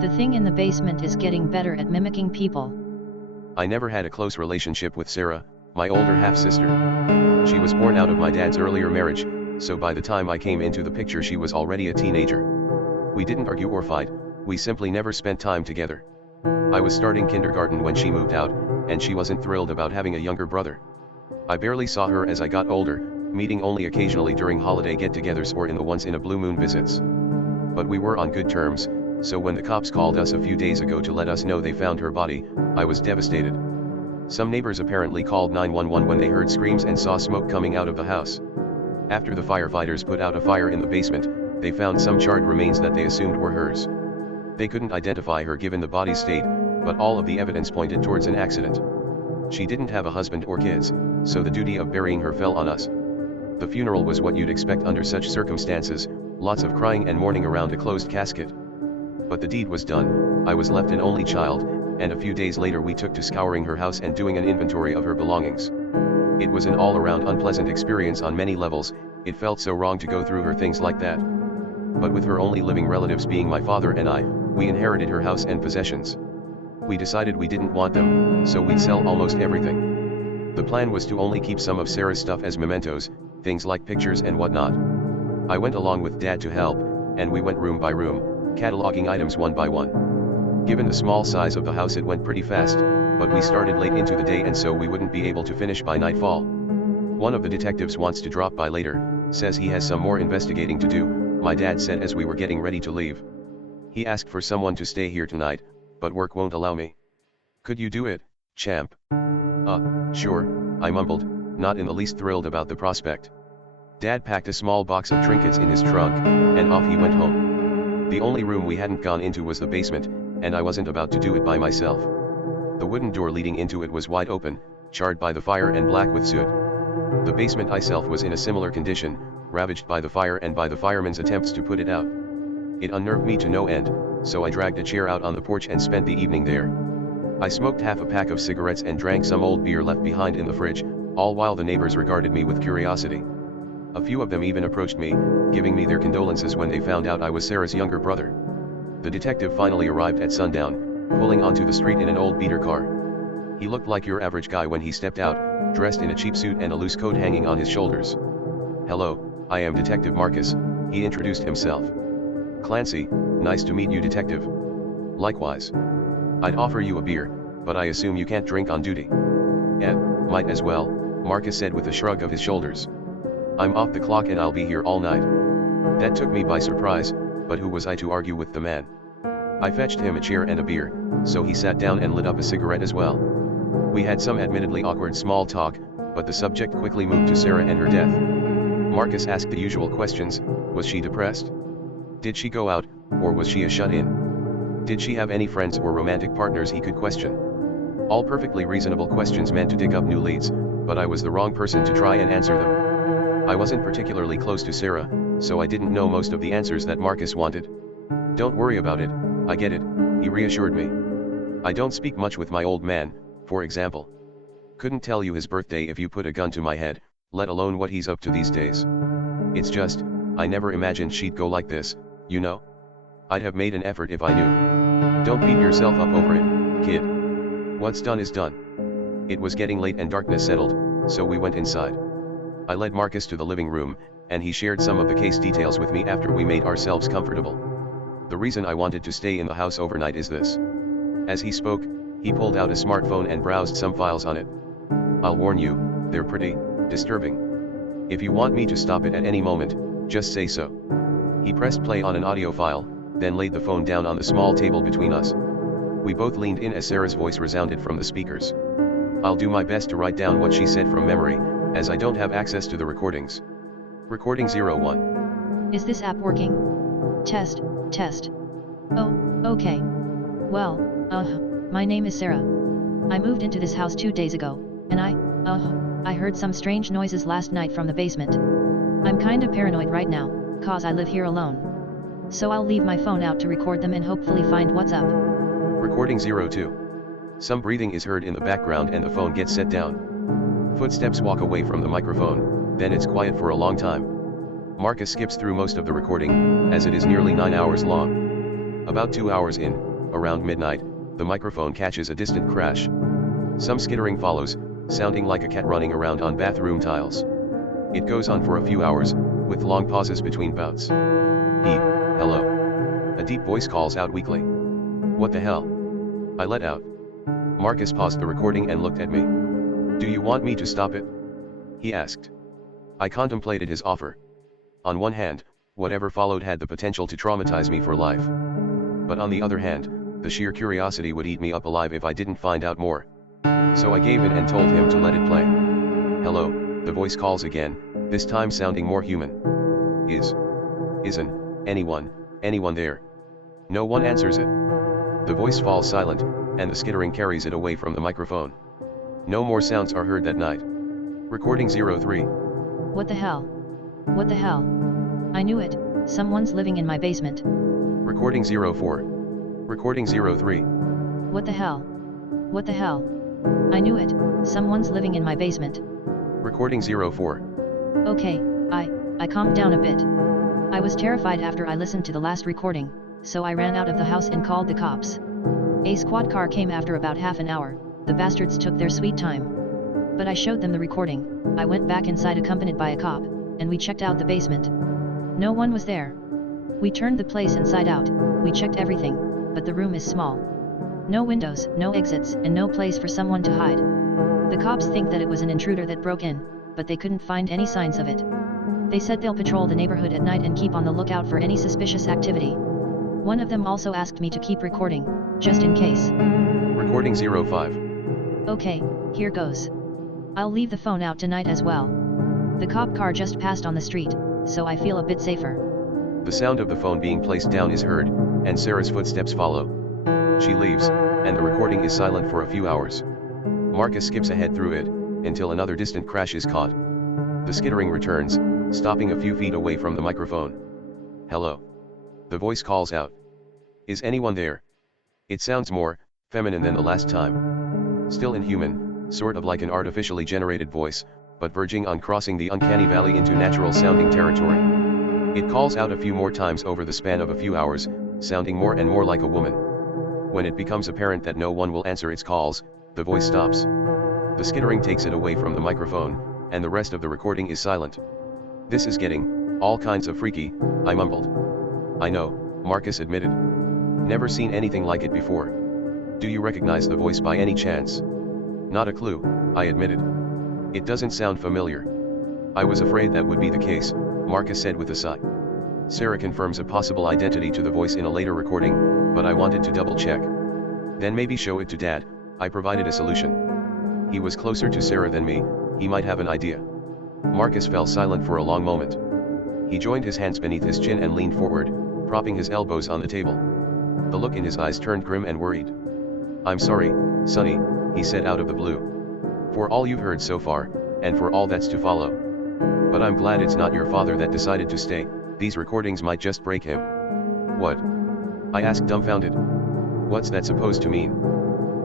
The thing in the basement is getting better at mimicking people. I never had a close relationship with Sarah, my older half-sister. She was born out of my dad's earlier marriage, so by the time I came into the picture she was already a teenager. We didn't argue or fight, we simply never spent time together. I was starting kindergarten when she moved out, and she wasn't thrilled about having a younger brother. I barely saw her as I got older, meeting only occasionally during holiday get-togethers or in the once-in-a-blue-moon visits. But we were on good terms, so when the cops called us a few days ago to let us know they found her body, I was devastated. Some neighbors apparently called 911 when they heard screams and saw smoke coming out of the house. After the firefighters put out a fire in the basement, they found some charred remains that they assumed were hers. They couldn't identify her given the body's state, but all of the evidence pointed towards an accident. She didn't have a husband or kids, so the duty of burying her fell on us. The funeral was what you'd expect under such circumstances, lots of crying and mourning around a closed casket. But the deed was done, I was left an only child, and a few days later we took to scouring her house and doing an inventory of her belongings. It was an all-around unpleasant experience on many levels, it felt so wrong to go through her things like that. But with her only living relatives being my father and I, we inherited her house and possessions. We decided we didn't want them, so we'd sell almost everything. The plan was to only keep some of Sarah's stuff as mementos, things like pictures and whatnot. I went along with Dad to help, and we went room by room, cataloging items one by one. Given the small size of the house it went pretty fast, but we started late into the day and so we wouldn't be able to finish by nightfall. One of the detectives wants to drop by later, says he has some more investigating to do, my dad said as we were getting ready to leave. He asked for someone to stay here tonight, but work won't allow me. Could you do it, champ? Sure, I mumbled, not in the least thrilled about the prospect. Dad packed a small box of trinkets in his trunk, and off he went home. The only room we hadn't gone into was the basement, and I wasn't about to do it by myself. The wooden door leading into it was wide open, charred by the fire and black with soot. The basement itself was in a similar condition, ravaged by the fire and by the firemen's attempts to put it out. It unnerved me to no end, so I dragged a chair out on the porch and spent the evening there. I smoked half a pack of cigarettes and drank some old beer left behind in the fridge, all while the neighbors regarded me with curiosity. A few of them even approached me, giving me their condolences when they found out I was Sarah's younger brother. The detective finally arrived at sundown, pulling onto the street in an old beater car. He looked like your average guy when he stepped out, dressed in a cheap suit and a loose coat hanging on his shoulders. "Hello, I am Detective Marcus," he introduced himself. "Clancy, nice to meet you, Detective." "Likewise. I'd offer you a beer, but I assume you can't drink on duty." Might as well," Marcus said with a shrug of his shoulders. "I'm off the clock and I'll be here all night." That took me by surprise, but who was I to argue with the man? I fetched him a chair and a beer, so he sat down and lit up a cigarette as well. We had some admittedly awkward small talk, but the subject quickly moved to Sarah and her death. Marcus asked the usual questions. Was she depressed? Did she go out, or was she a shut-in? Did she have any friends or romantic partners he could question? All perfectly reasonable questions meant to dig up new leads, but I was the wrong person to try and answer them. I wasn't particularly close to Sarah, so I didn't know most of the answers that Marcus wanted. "Don't worry about it, I get it," he reassured me. "I don't speak much with my old man, for example. Couldn't tell you his birthday if you put a gun to my head, let alone what he's up to these days. It's just, I never imagined she'd go like this, you know? I'd have made an effort if I knew. Don't beat yourself up over it, kid. What's done is done." It was getting late and darkness settled, so we went inside. I led Marcus to the living room, and he shared some of the case details with me after we made ourselves comfortable. "The reason I wanted to stay in the house overnight is this." As he spoke, he pulled out a smartphone and browsed some files on it. "I'll warn you, they're pretty disturbing. If you want me to stop it at any moment, just say so." He pressed play on an audio file, then laid the phone down on the small table between us. We both leaned in as Sarah's voice resounded from the speakers. I'll do my best to write down what she said from memory, as I don't have access to the recordings. Recording 01. Is this app working? Test, test. Oh, okay. Well, my name is Sarah. I moved into this house 2 days ago, and I heard some strange noises last night from the basement. I'm kinda paranoid right now, 'cause I live here alone. So I'll leave my phone out to record them and hopefully find what's up. Recording 02. Some breathing is heard in the background and the phone gets set down. Footsteps walk away from the microphone, then it's quiet for a long time. Marcus skips through most of the recording, as it is nearly 9 hours long. About 2 hours in, Around midnight, the microphone catches a distant crash. Some skittering follows, sounding like a cat running around on bathroom tiles. It goes on for a few hours, with long pauses between bouts. Hello. A deep voice calls out weakly. What the hell? I let out. Marcus paused the recording and looked at me. Do you want me to stop it? He asked. I contemplated his offer. On one hand, whatever followed had the potential to traumatize me for life. But on the other hand, the sheer curiosity would eat me up alive if I didn't find out more. So I gave in and told him to let it play. Hello, the voice calls again, this time sounding more human. Isn't anyone there? No one answers it. The voice falls silent, and the skittering carries it away from the microphone. No more sounds are heard that night. Recording 03. What the hell? What the hell? I knew it, someone's living in my basement. Recording 04. Recording 03. What the hell? What the hell? I knew it, someone's living in my basement. Recording 04. Okay, I calmed down a bit. I was terrified after I listened to the last recording, so I ran out of the house and called the cops. A squad car came after about half an hour. The bastards took their sweet time. But I showed them the recording. I went back inside accompanied by a cop, and we checked out the basement. No one was there. We turned the place inside out, we checked everything, but the room is small. No windows, no exits, and no place for someone to hide. The cops think that it was an intruder that broke in, but they couldn't find any signs of it. They said they'll patrol the neighborhood at night and keep on the lookout for any suspicious activity. One of them also asked me to keep recording, just in case. Recording 05. Okay, here goes. I'll leave the phone out tonight as well. The cop car just passed on the street, so I feel a bit safer. The sound of the phone being placed down is heard, and Sarah's footsteps follow. She leaves, and the recording is silent for a few hours. Marcus skips ahead through it, until another distant crash is caught. The skittering returns, stopping a few feet away from the microphone. Hello. The voice calls out. Is anyone there? It sounds more feminine than the last time. Still inhuman, sort of like an artificially generated voice, but verging on crossing the uncanny valley into natural sounding territory. It calls out a few more times over the span of a few hours, sounding more and more like a woman. When it becomes apparent that no one will answer its calls, the voice stops. The skittering takes it away from the microphone, and the rest of the recording is silent. This is getting all kinds of freaky, I mumbled. I know, Marcus admitted. Never seen anything like it before. Do you recognize the voice by any chance? Not a clue, I admitted. It doesn't sound familiar. I was afraid that would be the case, Marcus said with a sigh. Sarah confirms a possible identity to the voice in a later recording, but I wanted to double check. Then maybe show it to Dad, I provided a solution. He was closer to Sarah than me, he might have an idea. Marcus fell silent for a long moment. He joined his hands beneath his chin and leaned forward, propping his elbows on the table. The look in his eyes turned grim and worried. I'm sorry, Sonny, he said out of the blue. For all you've heard so far, and for all that's to follow. But I'm glad it's not your father that decided to stay, these recordings might just break him. What? I asked dumbfounded. What's that supposed to mean?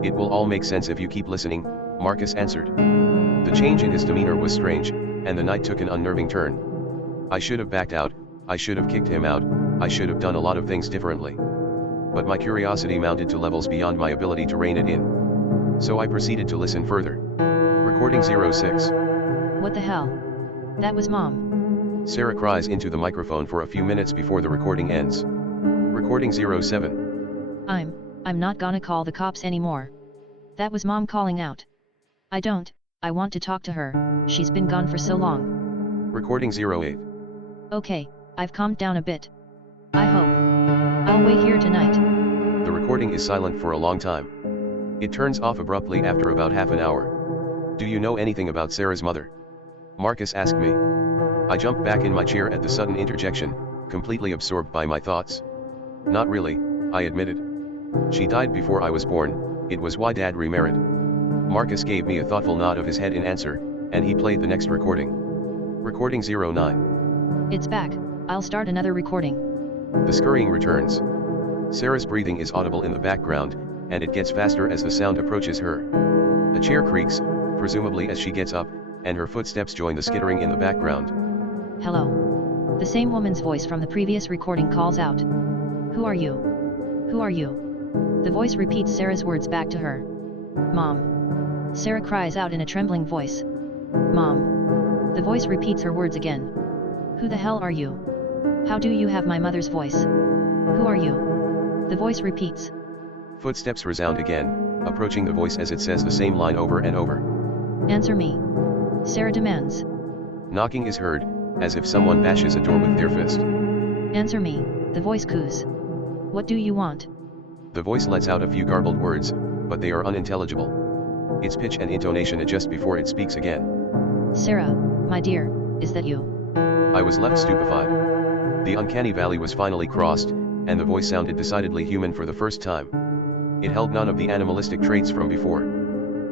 It will all make sense if you keep listening, Marcus answered. The change in his demeanor was strange, and the night took an unnerving turn. I should have backed out, I should have kicked him out, I should have done a lot of things differently. But my curiosity mounted to levels beyond my ability to rein it in. So I proceeded to listen further. Recording 06. What the hell? That was Mom. Sarah cries into the microphone for a few minutes before the recording ends. Recording 07. I'm not gonna call the cops anymore. That was Mom calling out. I want to talk to her, she's been gone for so long. Recording 08. Okay, I've calmed down a bit. I hope. I'll wait here tonight. The recording is silent for a long time. It turns off abruptly after about half an hour. Do you know anything about Sarah's mother? Marcus asked me. I jumped back in my chair at the sudden interjection, completely absorbed by my thoughts. Not really, I admitted. She died before I was born, it was why Dad remarried. Marcus gave me a thoughtful nod of his head in answer, and he played the next recording. Recording 09. It's back, I'll start another recording. The scurrying returns. Sarah's breathing is audible in the background, and it gets faster as the sound approaches her. A chair creaks, presumably as she gets up, and her footsteps join the skittering in the background. Hello. The same woman's voice from the previous recording calls out. Who are you? Who are you? The voice repeats Sarah's words back to her. Mom. Sarah cries out in a trembling voice. Mom. The voice repeats her words again. Who the hell are you? How do you have my mother's voice? Who are you? The voice repeats. Footsteps resound again, approaching the voice as it says the same line over and over. Answer me. Sarah demands. Knocking is heard, as if someone bashes a door with their fist. Answer me, the voice coos. What do you want? The voice lets out a few garbled words, but they are unintelligible. Its pitch and intonation adjust before it speaks again. Sarah, my dear, is that you? I was left stupefied. The uncanny valley was finally crossed, and the voice sounded decidedly human for the first time. It held none of the animalistic traits from before.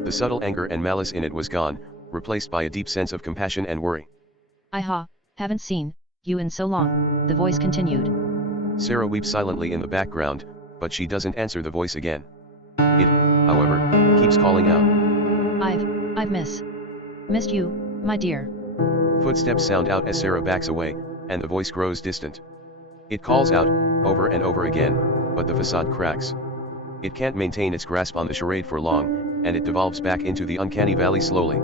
The subtle anger and malice in it was gone, replaced by a deep sense of compassion and worry. Haven't seen you in so long, the voice continued. Sarah weeps silently in the background, but she doesn't answer the voice again. It, however, keeps calling out. I've missed you, my dear. Footsteps sound out as Sarah backs away, and the voice grows distant. It calls out, over and over again, but the facade cracks. It can't maintain its grasp on the charade for long, and it devolves back into the uncanny valley slowly.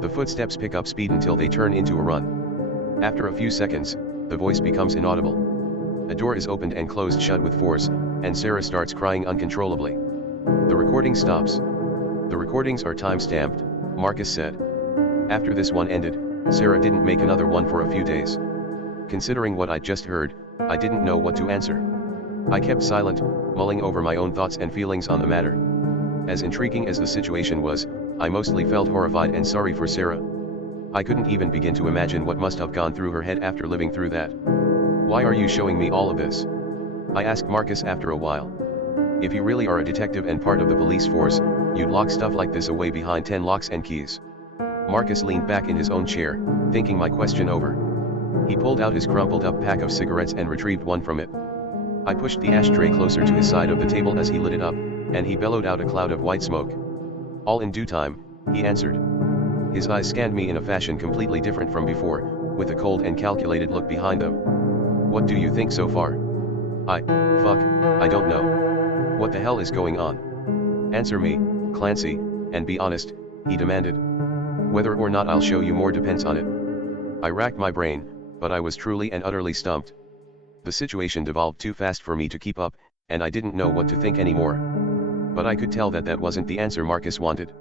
The footsteps pick up speed until they turn into a run. After a few seconds, the voice becomes inaudible. A door is opened and closed shut with force, and Sarah starts crying uncontrollably. The recording stops. The recordings are time-stamped, Marcus said. After this one ended, Sarah didn't make another one for a few days. Considering what I'd just heard, I didn't know what to answer. I kept silent, mulling over my own thoughts and feelings on the matter. As intriguing as the situation was, I mostly felt horrified and sorry for Sarah. I couldn't even begin to imagine what must have gone through her head after living through that. Why are you showing me all of this? I asked Marcus after a while. If you really are a detective and part of the police force, you'd lock stuff like this away behind 10 locks and keys. Marcus leaned back in his own chair, thinking my question over. He pulled out his crumpled up pack of cigarettes and retrieved one from it. I pushed the ashtray closer to his side of the table as he lit it up, and he bellowed out a cloud of white smoke. All in due time, he answered. His eyes scanned me in a fashion completely different from before, with a cold and calculated look behind them. What do you think so far? I don't know. What the hell is going on? Answer me, Clancy, and be honest, he demanded. Whether or not I'll show you more depends on it. I racked my brain, but I was truly and utterly stumped. The situation devolved too fast for me to keep up, and I didn't know what to think anymore. But I could tell that that wasn't the answer Marcus wanted.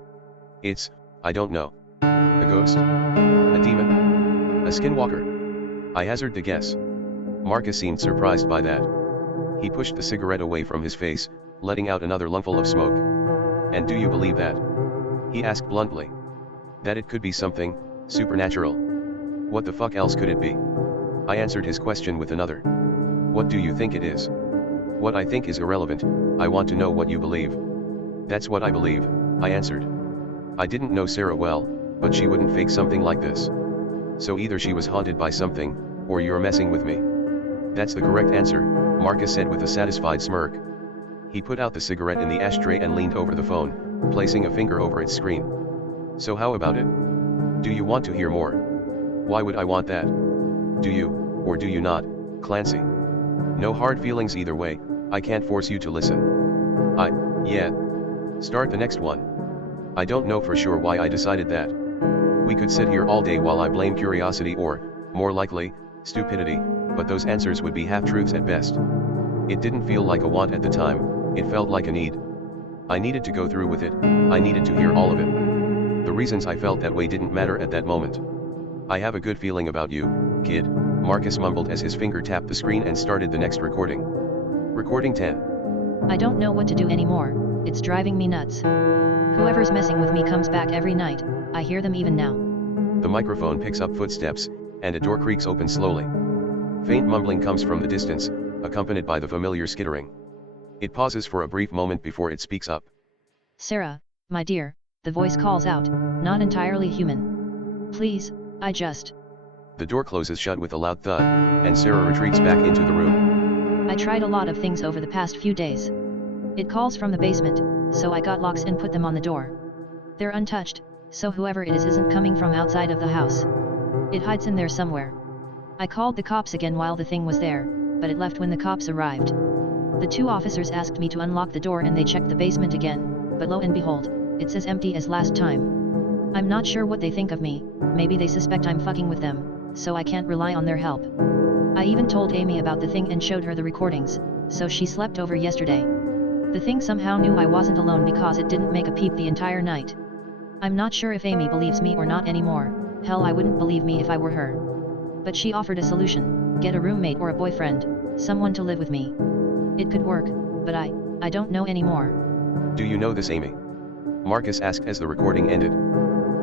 I don't know. A ghost? A demon? A skinwalker? I hazarded a guess. Marcus seemed surprised by that. He pushed the cigarette away from his face, letting out another lungful of smoke. And do you believe that? He asked bluntly. That it could be something supernatural. What the fuck else could it be? I answered his question with another. What do you think it is? What I think is irrelevant, I want to know what you believe. That's what I believe, I answered. I didn't know Sarah well, but she wouldn't fake something like this. So either she was haunted by something, or you're messing with me. That's the correct answer, Marcus said with a satisfied smirk. He put out the cigarette in the ashtray and leaned over the phone, placing a finger over its screen. So how about it? Do you want to hear more? Why would I want that? Do you, or do you not, Clancy? No hard feelings either way, I can't force you to listen. Yeah. Start the next one. I don't know for sure why I decided that. We could sit here all day while I blame curiosity or, more likely, stupidity, but those answers would be half-truths at best. It didn't feel like a want at the time, it felt like a need. I needed to go through with it, I needed to hear all of it. The reasons I felt that way didn't matter at that moment. I have a good feeling about you, kid, Marcus mumbled as his finger tapped the screen and started the next recording. Recording 10. I don't know what to do anymore, it's driving me nuts. Whoever's messing with me comes back every night, I hear them even now. The microphone picks up footsteps, and a door creaks open slowly. Faint mumbling comes from the distance, accompanied by the familiar skittering. It pauses for a brief moment before it speaks up. Sarah, my dear, the voice calls out, not entirely human. Please, The door closes shut with a loud thud, and Sarah retreats back into the room. I tried a lot of things over the past few days. It calls from the basement, so I got locks and put them on the door. They're untouched, so whoever it is isn't coming from outside of the house. It hides in there somewhere. I called the cops again while the thing was there, but it left when the cops arrived. The two officers asked me to unlock the door and they checked the basement again, but lo and behold, it's as empty as last time. I'm not sure what they think of me, maybe they suspect I'm fucking with them, so I can't rely on their help. I even told Amy about the thing and showed her the recordings, so she slept over yesterday. The thing somehow knew I wasn't alone because it didn't make a peep the entire night. I'm not sure if Amy believes me or not anymore, hell I wouldn't believe me if I were her. But she offered a solution, get a roommate or a boyfriend, someone to live with me. It could work, but I don't know anymore. Do you know this Amy? Marcus asked as the recording ended.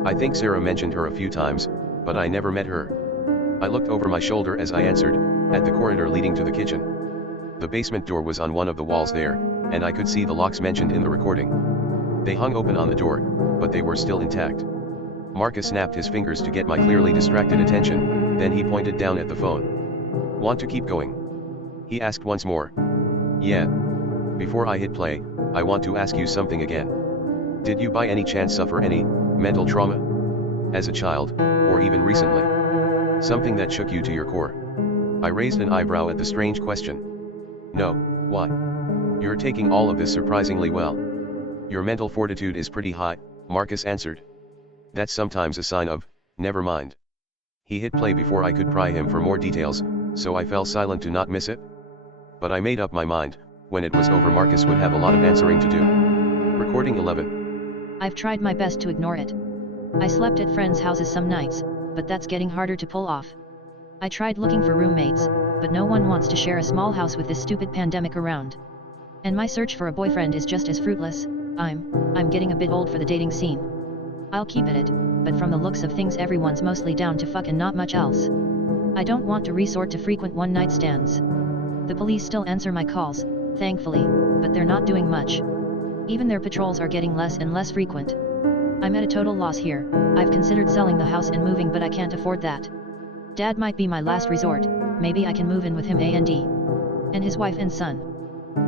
I think Sarah mentioned her a few times, but I never met her. I looked over my shoulder as I answered, at the corridor leading to the kitchen. The basement door was on one of the walls there, and I could see the locks mentioned in the recording. They hung open on the door, but they were still intact. Marcus snapped his fingers to get my clearly distracted attention, then he pointed down at the phone. Want to keep going? He asked once more. Yeah. Before I hit play, I want to ask you something again. Did you by any chance suffer any mental trauma? As a child, or even recently? Something that shook you to your core? I raised an eyebrow at the strange question. No, why? You're taking all of this surprisingly well. Your mental fortitude is pretty high, Marcus answered. That's sometimes a sign of, never mind. He hit play before I could pry him for more details, so I fell silent to not miss it. But I made up my mind, when it was over Marcus would have a lot of answering to do. Recording 11. I've tried my best to ignore it. I slept at friends' houses some nights, but that's getting harder to pull off. I tried looking for roommates, but no one wants to share a small house with this stupid pandemic around. And my search for a boyfriend is just as fruitless. I'm getting a bit old for the dating scene. I'll keep at it, but from the looks of things everyone's mostly down to fuck and not much else. I don't want to resort to frequent one-night stands. The police still answer my calls, thankfully, but they're not doing much. Even their patrols are getting less and less frequent. I'm at a total loss here. I've considered selling the house and moving, but I can't afford that. Dad might be my last resort, maybe I can move in with him and his wife and son.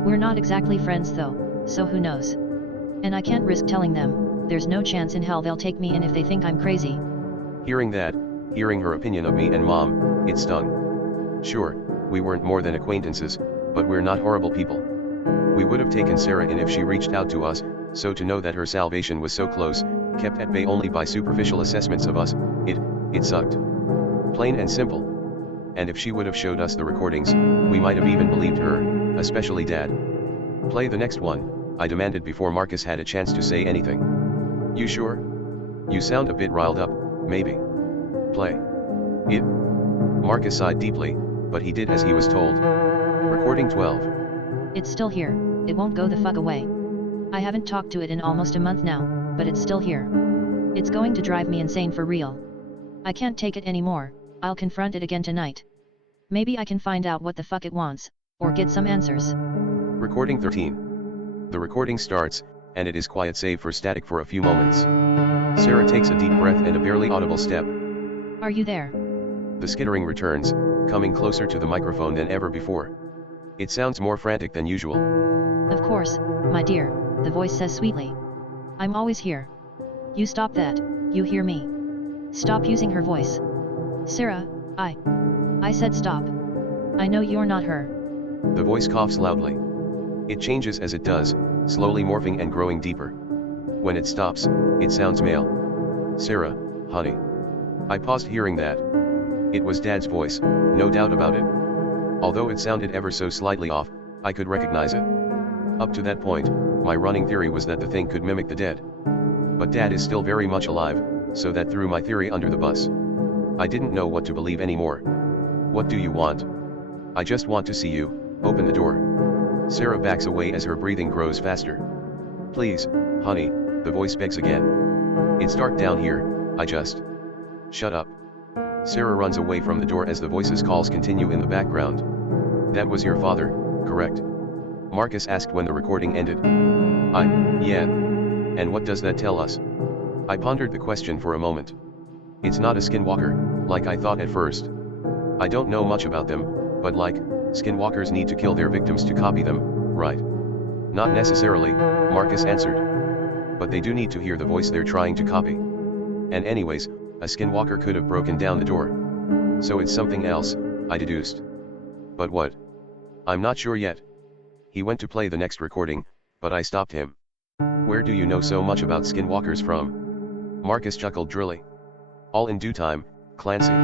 We're not exactly friends though, so who knows. And I can't risk telling them, there's no chance in hell they'll take me in if they think I'm crazy. Hearing that, hearing her opinion of me and Mom, it stung. Sure, we weren't more than acquaintances, but we're not horrible people. We would have taken Sarah in if she reached out to us, so to know that her salvation was so close, kept at bay only by superficial assessments of us, it sucked. Plain and simple. And if she would have showed us the recordings, we might have even believed her, especially Dad. Play the next one, I demanded before Marcus had a chance to say anything. You sure? You sound a bit riled up, maybe. Play. It. Marcus sighed deeply, but he did as he was told. Recording 12. It's still here, it won't go the fuck away. I haven't talked to it in almost a month now, but it's still here. It's going to drive me insane for real. I can't take it anymore, I'll confront it again tonight. Maybe I can find out what the fuck it wants, or get some answers. Recording 13. The recording starts, and it is quiet save for static for a few moments. Sarah takes a deep breath and a barely audible step. Are you there? The skittering returns, coming closer to the microphone than ever before. It sounds more frantic than usual. Of course, my dear, the voice says sweetly. I'm always here. You stop that, you hear me? Stop using her voice. Sarah, I said stop. I know you're not her. The voice coughs loudly. It changes as it does, slowly morphing and growing deeper. When it stops, it sounds male. Sarah, honey. I paused hearing that. It was Dad's voice, no doubt about it. Although it sounded ever so slightly off, I could recognize it. Up to that point, my running theory was that the thing could mimic the dead. But Dad is still very much alive, so that threw my theory under the bus. I didn't know what to believe anymore. What do you want? I just want to see you, open the door. Sarah backs away as her breathing grows faster. Please, honey, the voice begs again. It's dark down here, I just... Shut up. Sarah runs away from the door as the voice's calls continue in the background. That was your father, correct? Marcus asked when the recording ended. Yeah. And what does that tell us? I pondered the question for a moment. It's not a skinwalker, like I thought at first. I don't know much about them, but like, skinwalkers need to kill their victims to copy them, right? Not necessarily, Marcus answered. But they do need to hear the voice they're trying to copy. And anyways, a skinwalker could have broken down the door. So it's something else, I deduced. But what? I'm not sure yet. He went to play the next recording, but I stopped him. Where do you know so much about skinwalkers from? Marcus chuckled drily. All in due time, Clancy.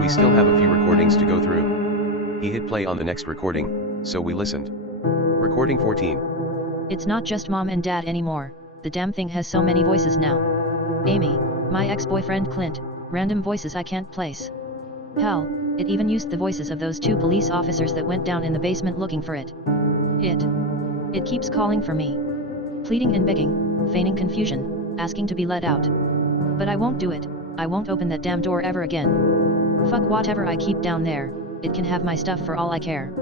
We still have a few recordings to go through. He hit play on the next recording, so we listened. Recording 14. It's not just mom and dad anymore, the damn thing has so many voices now. Amy, my ex-boyfriend Clint, random voices I can't place. Hell, it even used the voices of those 2 police officers that went down in the basement looking for it. It keeps calling for me. Pleading and begging, feigning confusion, asking to be let out. But I won't do it, I won't open that damn door ever again. Fuck whatever I keep down there, it can have my stuff for all I care.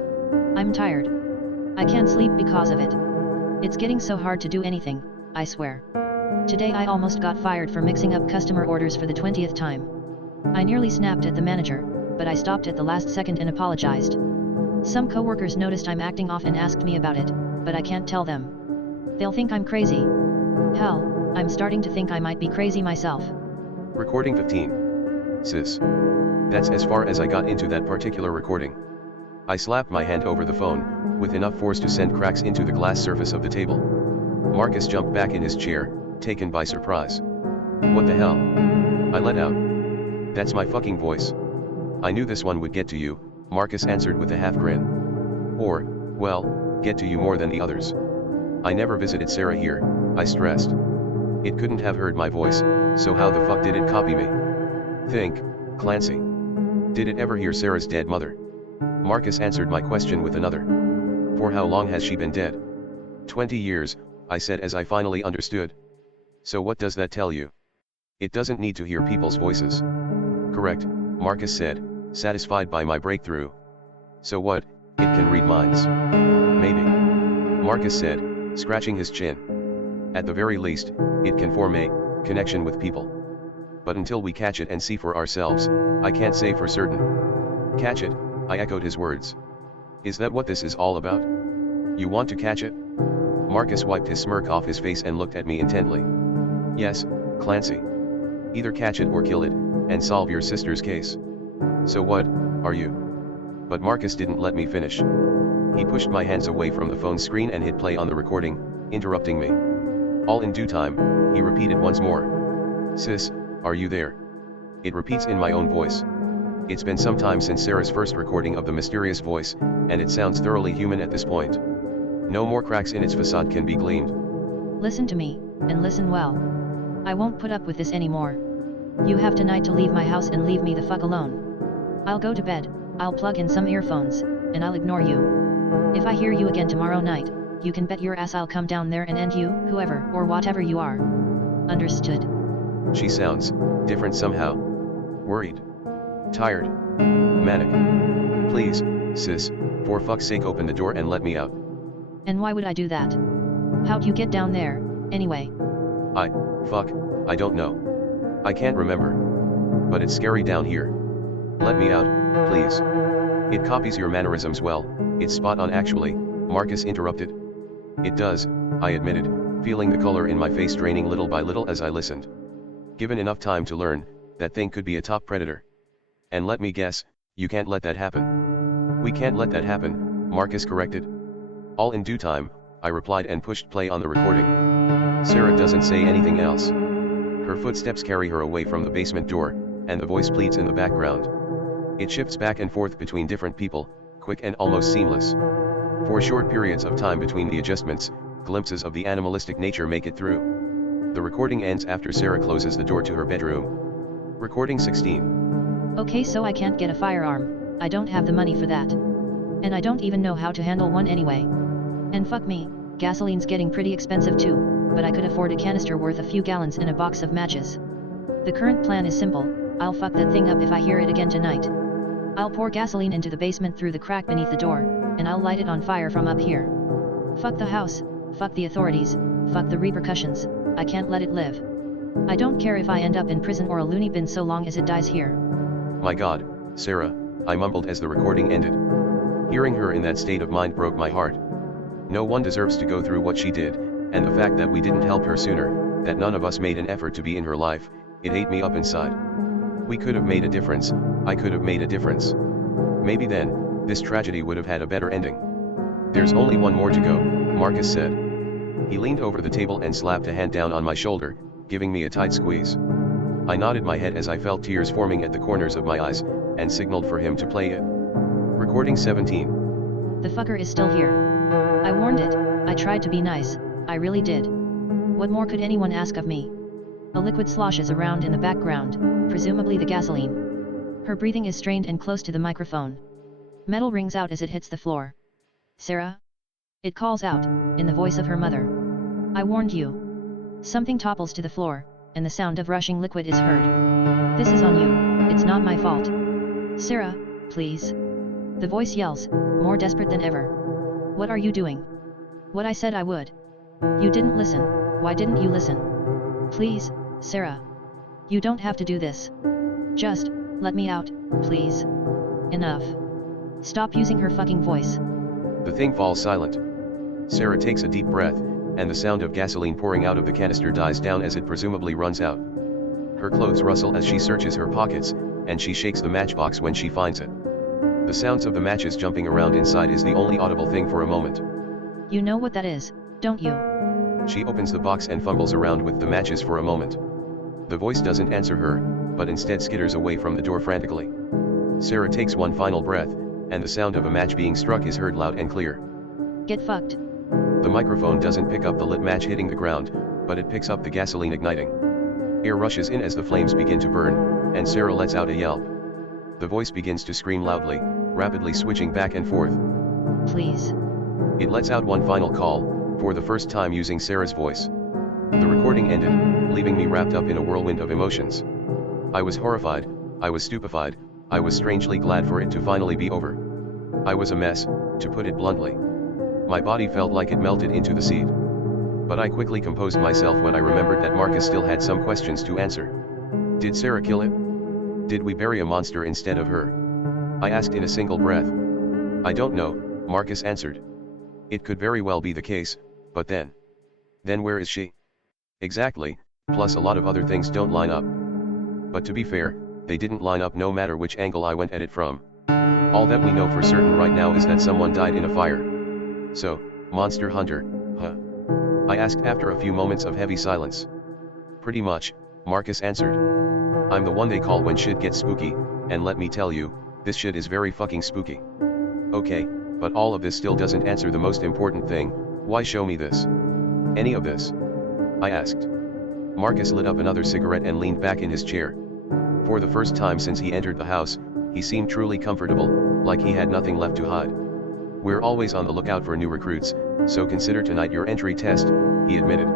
I'm tired. I can't sleep because of it. It's getting so hard to do anything, I swear. Today I almost got fired for mixing up customer orders for the 20th time. I nearly snapped at the manager, but I stopped at the last second and apologized. Some coworkers noticed I'm acting off and asked me about it, but I can't tell them. They'll think I'm crazy. Hell, I'm starting to think I might be crazy myself. Recording 15. Sis. That's as far as I got into that particular recording. I slapped my hand over the phone, with enough force to send cracks into the glass surface of the table. Marcus jumped back in his chair, taken by surprise. What the hell? I let out. That's my fucking voice. I knew this one would get to you, Marcus answered with a half grin. Or, well, get to you more than the others. I never visited Sarah here, I stressed. It couldn't have heard my voice, so how the fuck did it copy me? Think, Clancy. Did it ever hear Sarah's dead mother? Marcus answered my question with another. For how long has she been dead? 20 years, I said as I finally understood. So what does that tell you? It doesn't need to hear people's voices. Correct, Marcus said, satisfied by my breakthrough. So what, it can read minds? Maybe. Marcus said, scratching his chin. At the very least, it can form a connection with people. But until we catch it and see for ourselves, I can't say for certain. Catch it, I echoed his words. Is that what this is all about? You want to catch it? Marcus wiped his smirk off his face and looked at me intently. Yes, Clancy. Either catch it or kill it, and solve your sister's case. So what, are you? But Marcus didn't let me finish. He pushed my hands away from the phone screen and hit play on the recording, interrupting me. All in due time, he repeated once more. Sis, are you there? It repeats in my own voice. It's been some time since Sarah's first recording of the mysterious voice, and it sounds thoroughly human at this point. No more cracks in its facade can be gleaned. Listen to me, and listen well. I won't put up with this anymore. You have tonight to leave my house and leave me the fuck alone. I'll go to bed, I'll plug in some earphones, and I'll ignore you. If I hear you again tomorrow night, you can bet your ass I'll come down there and end you, whoever or whatever you are. Understood? She sounds different somehow. Worried. Tired. Manic. Please, sis, for fuck's sake open the door and let me out. And why would I do that? How'd you get down there, anyway? I don't know. I can't remember. But it's scary down here. Let me out, please. It copies your mannerisms well, it's spot on actually, Marcus interrupted. It does, I admitted, feeling the color in my face draining little by little as I listened. Given enough time to learn, that thing could be a top predator. And let me guess, you can't let that happen. We can't let that happen, Marcus corrected. All in due time, I replied and pushed play on the recording. Sarah doesn't say anything else. Her footsteps carry her away from the basement door, and the voice pleads in the background. It shifts back and forth between different people, quick and almost seamless. For short periods of time between the adjustments, glimpses of the animalistic nature make it through. The recording ends after Sarah closes the door to her bedroom. Recording 16. Okay, so I can't get a firearm, I don't have the money for that. And I don't even know how to handle one anyway. And fuck me, gasoline's getting pretty expensive too, but I could afford a canister worth a few gallons and a box of matches. The current plan is simple, I'll fuck that thing up if I hear it again tonight. I'll pour gasoline into the basement through the crack beneath the door, and I'll light it on fire from up here. Fuck the house, fuck the authorities, fuck the repercussions, I can't let it live. I don't care if I end up in prison or a loony bin so long as it dies here. My God, Sarah, I mumbled as the recording ended. Hearing her in that state of mind broke my heart. No one deserves to go through what she did, and the fact that we didn't help her sooner, that none of us made an effort to be in her life, it ate me up inside. We could have made a difference, I could have made a difference. Maybe then, this tragedy would have had a better ending. There's only one more to go, Marcus said. He leaned over the table and slapped a hand down on my shoulder, giving me a tight squeeze. I nodded my head as I felt tears forming at the corners of my eyes, and signaled for him to play it. Recording 17. The fucker is still here. I warned it, I tried to be nice, I really did. What more could anyone ask of me? A liquid sloshes around in the background, presumably the gasoline. Her breathing is strained and close to the microphone. Metal rings out as it hits the floor. Sarah? It calls out, in the voice of her mother. I warned you. Something topples to the floor, and the sound of rushing liquid is heard. This is on you, it's not my fault. Sarah, please. The voice yells, more desperate than ever. What are you doing? What I said I would. You didn't listen, why didn't you listen? Please, Sarah. You don't have to do this. Just, let me out, please. Enough. Stop using her fucking voice. The thing falls silent. Sarah takes a deep breath, and the sound of gasoline pouring out of the canister dies down as it presumably runs out. Her clothes rustle as she searches her pockets, and she shakes the matchbox when she finds it. The sounds of the matches jumping around inside is the only audible thing for a moment. You know what that is, don't you? She opens the box and fumbles around with the matches for a moment. The voice doesn't answer her, but instead skitters away from the door frantically. Sarah takes one final breath, and the sound of a match being struck is heard loud and clear. Get fucked. The microphone doesn't pick up the lit match hitting the ground, but it picks up the gasoline igniting. Air rushes in as the flames begin to burn, and Sarah lets out a yelp. The voice begins to scream loudly, rapidly switching back and forth. Please. It lets out one final call, for the first time using Sarah's voice. The recording ended, leaving me wrapped up in a whirlwind of emotions. I was horrified, I was stupefied, I was strangely glad for it to finally be over. I was a mess, to put it bluntly. My body felt like it melted into the seat. But I quickly composed myself when I remembered that Marcus still had some questions to answer. Did Sarah kill it? Did we bury a monster instead of her? I asked in a single breath. I don't know, Marcus answered. It could very well be the case, but then? Then where is she? Exactly, plus a lot of other things don't line up. But to be fair, they didn't line up no matter which angle I went at it from. All that we know for certain right now is that someone died in a fire. So, monster hunter, huh? I asked after a few moments of heavy silence. Pretty much, Marcus answered. I'm the one they call when shit gets spooky, and let me tell you, this shit is very fucking spooky. Okay, but all of this still doesn't answer the most important thing, why show me this? Any of this? I asked. Marcus lit up another cigarette and leaned back in his chair. For the first time since he entered the house, he seemed truly comfortable, like he had nothing left to hide. We're always on the lookout for new recruits, so consider tonight your entry test, he admitted.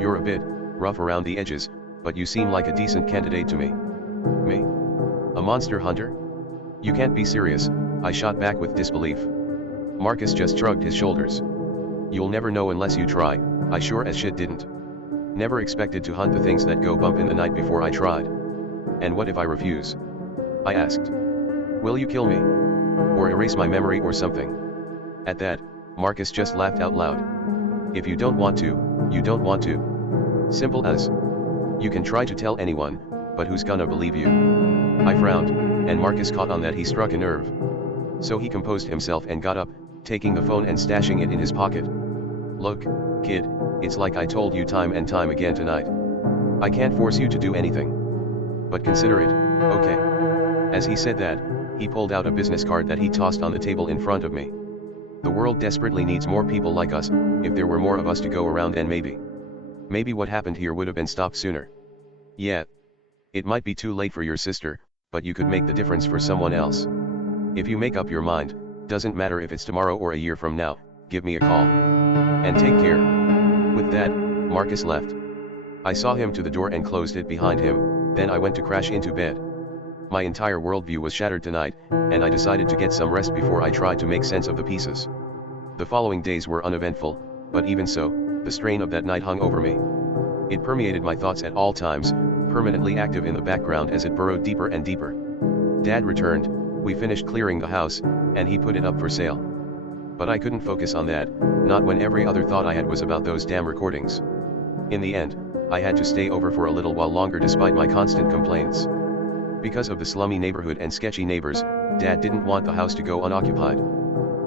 You're a bit rough around the edges, but you seem like a decent candidate to me. Me? A monster hunter? You can't be serious, I shot back with disbelief. Marcus just shrugged his shoulders. You'll never know unless you try, I sure as shit didn't. Never expected to hunt the things that go bump in the night before I tried. And what if I refuse? I asked. Will you kill me? Or erase my memory or something? At that, Marcus just laughed out loud. If you don't want to, you don't want to. Simple as. You can try to tell anyone, but who's gonna believe you? I frowned, and Marcus caught on that he struck a nerve. So he composed himself and got up, taking the phone and stashing it in his pocket. Look, kid, it's like I told you time and time again tonight. I can't force you to do anything. But consider it, okay? As he said that, he pulled out a business card that he tossed on the table in front of me. The world desperately needs more people like us, if there were more of us to go around and maybe what happened here would have been stopped sooner. Yeah. It might be too late for your sister, but you could make the difference for someone else. If you make up your mind, doesn't matter if it's tomorrow or a year from now, give me a call. And take care. With that, Marcus left. I saw him to the door and closed it behind him, then I went to crash into bed. My entire worldview was shattered tonight, and I decided to get some rest before I tried to make sense of the pieces. The following days were uneventful, but even so, the strain of that night hung over me. It permeated my thoughts at all times, permanently active in the background as it burrowed deeper and deeper. Dad returned, we finished clearing the house, and he put it up for sale. But I couldn't focus on that, not when every other thought I had was about those damn recordings. In the end, I had to stay over for a little while longer despite my constant complaints. Because of the slummy neighborhood and sketchy neighbors, Dad didn't want the house to go unoccupied.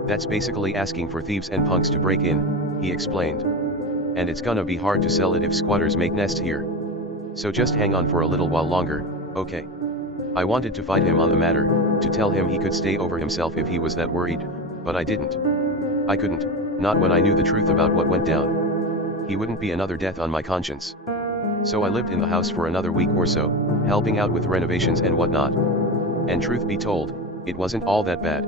That's basically asking for thieves and punks to break in, he explained. And it's gonna be hard to sell it if squatters make nests here. So just hang on for a little while longer, okay? I wanted to fight him on the matter, to tell him he could stay over himself if he was that worried, but I didn't. I couldn't, not when I knew the truth about what went down. He wouldn't be another death on my conscience. So I lived in the house for another week or so, helping out with renovations and whatnot. And truth be told, it wasn't all that bad.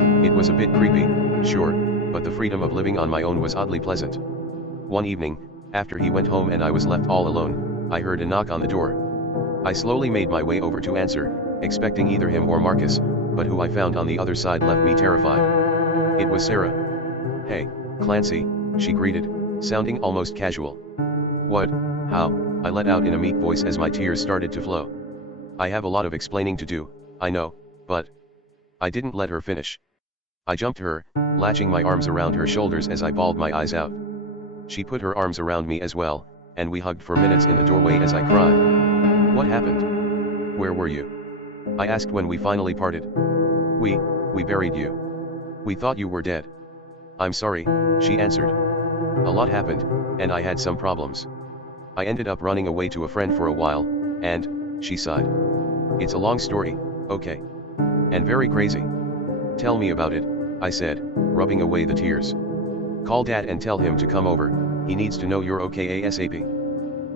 It was a bit creepy, sure, but the freedom of living on my own was oddly pleasant. One evening, after he went home and I was left all alone, I heard a knock on the door. I slowly made my way over to answer, expecting either him or Marcus, but who I found on the other side left me terrified. It was Sarah. "Hey, Clancy," she greeted, sounding almost casual. "What? How?" I let out in a meek voice as my tears started to flow. "I have a lot of explaining to do, I know, but..." I didn't let her finish. I jumped her, latching my arms around her shoulders as I bawled my eyes out. She put her arms around me as well, and we hugged for minutes in the doorway as I cried. "What happened? Where were you?" I asked when we finally parted. We buried you. We thought you were dead." "I'm sorry," she answered. "A lot happened, and I had some problems. I ended up running away to a friend for a while, and," she sighed. "It's a long story, okay? And very crazy." "Tell me about it," I said, rubbing away the tears. "Call Dad and tell him to come over, he needs to know you're okay ASAP.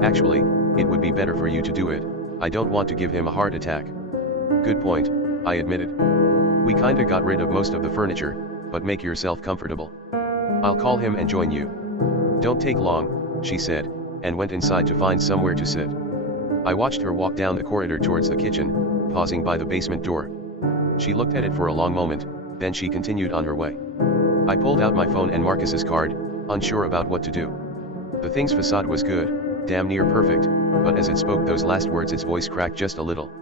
Actually, it would be better for you to do it, I don't want to give him a heart attack." "Good point," I admitted. "We kinda got rid of most of the furniture, but make yourself comfortable. I'll call him and join you." "Don't take long," she said, and went inside to find somewhere to sit. I watched her walk down the corridor towards the kitchen, pausing by the basement door. She looked at it for a long moment, then she continued on her way. I pulled out my phone and Marcus's card, unsure about what to do. The thing's facade was good, damn near perfect, but as it spoke those last words its voice cracked just a little.